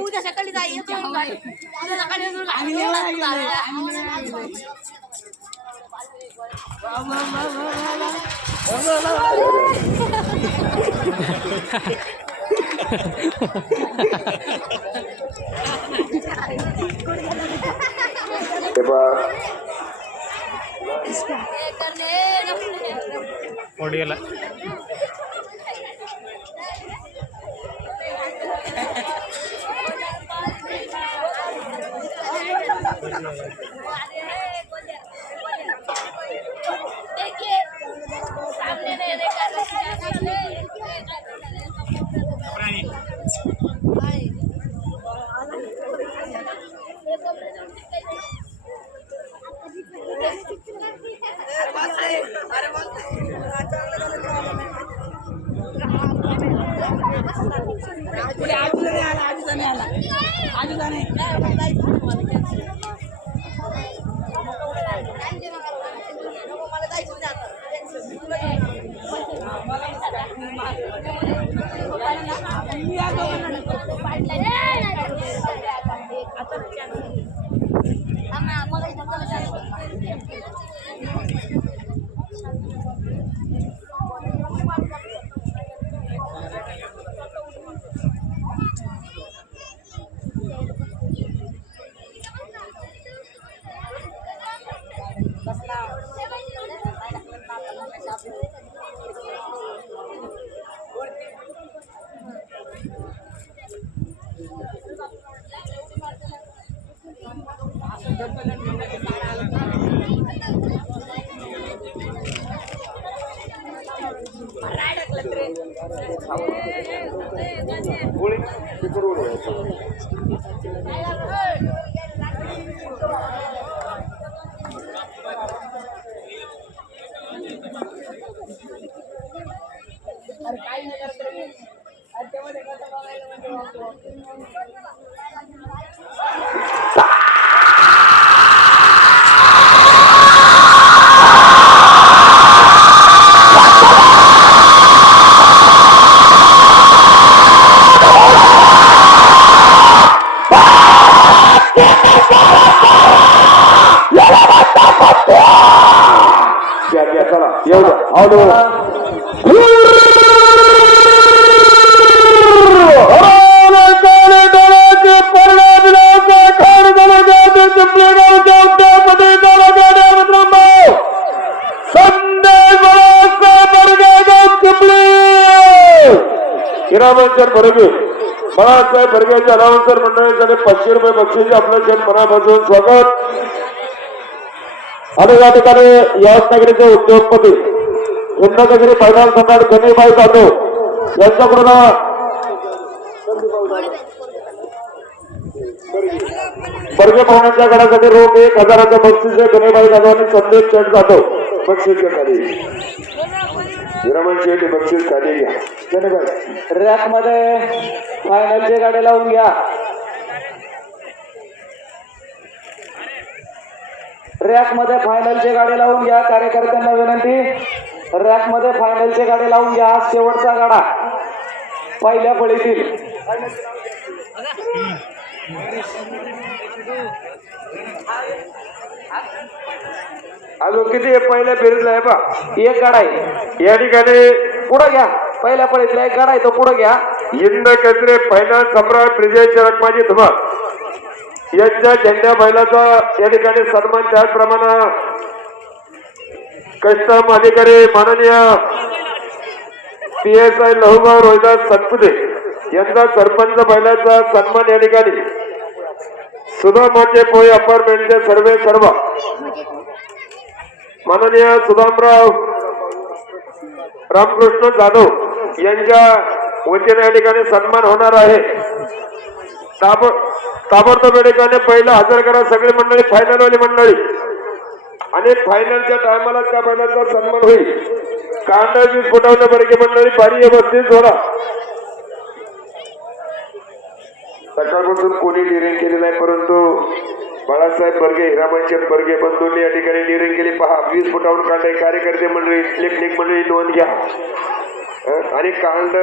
उद्या सकाळी ओडियाला बाळासाहेब बर्गेच्या अनाउन्सर मंडळाने 500 रुपये बक्षीस आपलं जन मनापासून स्वागत. आणि या ठिकाणी यावतनगरीचे उद्योगपती उन्नतगिरी फायनान्स सम्राट गणेशभाई जाधव यांच्याकडून बर्गे पाहुण्यांच्या गडासाठी रोख 1000चं बक्षीस आहे. गणेशभाई जाधव आणि संदेश शेठ जाधव बक्षीस खाली विरमण शेठ बक्षीस खाली घ्या. रॅक मध्ये फायनलचे गाडी लावून घ्या. रॅक मध्ये फायनलचे गाडी लावून घ्या. कार्यकर्त्यांना विनंती, रॅक मध्ये फायनलचे गाडी लावून घ्या. आज शेवटचा गाडा पहिल्या फळीतील. अजून किती पहिल्या फेरीतला आहे बा? एक गाडा आहे या ठिकाणी. पुढे घ्या. पहिल्या फळीतला एक गाडा आहे तो पुढे घ्या. हिंद केसरी फायनान्स सम्राट ब्रिजेश रखमाजी धुमाळ यांच्या झेंड्या बैलाचा या ठिकाणी सन्मान. त्याचप्रमाणे कस्टम अधिकारी माननीय PSI लहुगाव रोहिदास सतपुते यांचा सरपंच बैलाचा सन्मान. या ठिकाणी सुधा मोठे पोई अपार्टमेंटचे सर्व माननीय सुदामराव रामकृष्ण जाधव यांच्या वतीने या ठिकाणी सन्मान होणार आहे. ताबडतोब या ठिकाणी पहिला हजर करा सगळी मंडळी, फायनलवाली मंडळी. आणि फायनलच्या टायमाला त्या बैलाचा सन्मान होईल. कांदा वीज फुटवलं बरगे मंडळी भारी व्यवस्थित जोडा. सकाळपासून कोणी डिरिंग केली नाही, परंतु बाळासाहेब बर्गे हिरामनशेठ बर्गे बंधूंनी या ठिकाणी डिरिंग केली. पहा 20 फुटावून कांडे कार्यकर्ते मंडळी इलेक्ट्रिक मंडळी नोंद घ्या. आणि कांड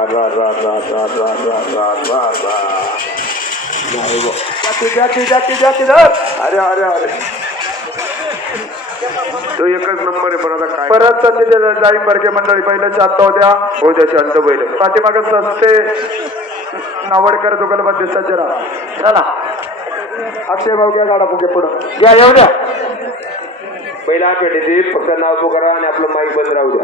अरे अरे अरे तो एकच नंबर आहे. पण आता काय परत जाई बर्गे मंडळी पहिल्या शांत होत्या, होत्या शांत पहिले पाठीमाग सस्ते नावडकर दुगलबंदी सज्जरा. चला अक्षय भाऊ घ्या गाडा पुढे पुढं घ्या, येऊ द्या. पहिला पेटीतील फक्त नाव पुकारा आणि आपलं माईक बंद राहू द्या.